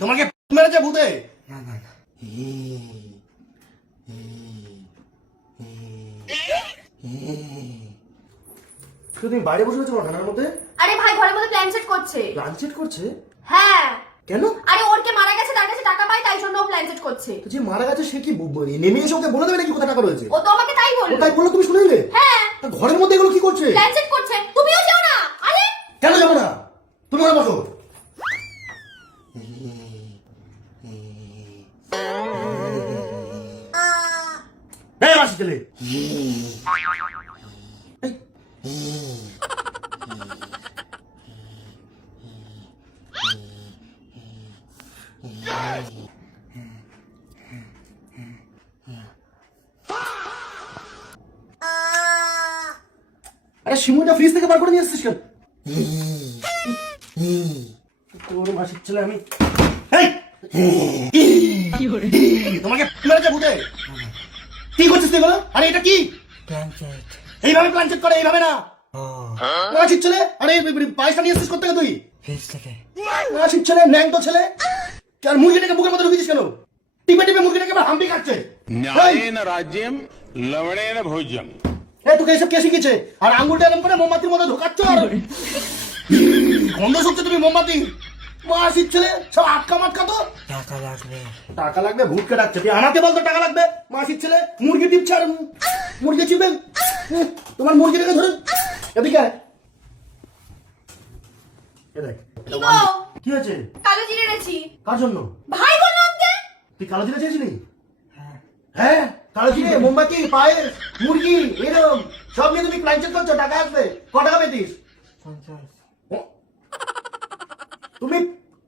তোমাকে মেরেছে ভূতে? না না না। তুমি বাইরে বসে আছো ঠান্ডার মধ্যে? আরে ভাই ঘরের মধ্যে প্ল্যান সেট করছে। প্ল্যান সেট করছে? হ্যাঁ। কেন? আরে ওর কে মারা গেছে, তার কাছে টাকা পায়, তাই জন্য ও প্ল্যান সেট করছে। তো যে মারা গেছে সে কি নেমে এসে ওকে বলে দেবে নাকি কোথায় টাকা রয়েছে? ও তো আমাকে তাই ও বললো। তাই বললো, তুমি শুনে নিলে? হ্যাঁ। তা ঘরের মধ্যে এগুলো কি করছে? প্ল্যান সেট করছে। তুমিও যাও না। আরে কেন যাবো না? তুমি ওখানে বসো। এই মাসি ছেলে, আরে শিমুটা ফ্রিজ থেকে বার করে নিয়ে আসছিস কেন? তোর মাসির ছেলে আমি। তোমাকে মেরেছে ভূতে? কি করছিস তুই বলো? আরে এটা কি? Plan set. এইভাবে প্ল্যান চেক করে, এইভাবে না। ও মাসির ছেলে, আরে পায়েসটা নিয়ে আসছিস কোথেকে তুই? ফ্রিজ থেকে। মাসির ছেলে, ন্যাংটো ছেলে। আর মুরগিটাকে বুকের মধ্যে ঢুকিয়েছিস কেন? টিপে টিপে মুরগিটাকে আবার হাম্পি খাচ্ছে। न्यायेन राज्यम लवणेन भोज्यम। এই তোকে এসব কে শিখেছে? আর আঙ্গুলটা এরকম করে মোমবাতির মধ্যে ঢোকাচ্ছ আর গন্ধ শুকছে তুমি মোমবাতি। মাসির ছেলে সব আটকা মাটকা তো। টাকা লাগবে। টাকা লাগবে? ভূতকে ডাকছে। তুই আমাকে বলতো টাকা লাগবে? মাসির ছেলে মুরগি টিপছে আর মুরগি চিপে তোমার মুরগিটাকে ধরে এদিকে আয়। এ দেখ, কি গো? কি হয়েছে? কালো জিরে এনেছি। কার জন্য? ভাই বললো আনতে। তুই কালো জিরে চেয়েছিলি? হ্যাঁ, কালো জিরে, মোমবাতি, পায়েস, মুরগি, এরকম সব নিয়ে তুমি প্ল্যান চেক করছো। টাকা আসবে। ক টাকা পেতিস? 50। তুমি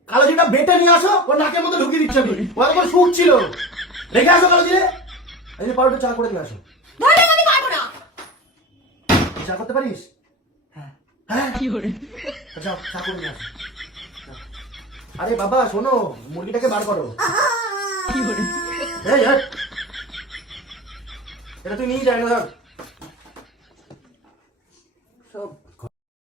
কালো জিরেটা বেটে নিয়ে আসো, ওর নাকের মধ্যে ঢুকিয়ে দিচ্ছ। আমি ও একবার শুট ছিল। রেখে আসো কালো জিরে। এই যে পাউডার চা করে নিয়ে আসো। ধরে আমি পারবো না। তুই চা করতে পারিস? হ্যাঁ। হ্যাঁ, যাও চা করে নিয়ে আসো। আরে বাবা শোনো, মুরগিটাকে বার করো। এই, এটা তুই নিয়ে যাই না।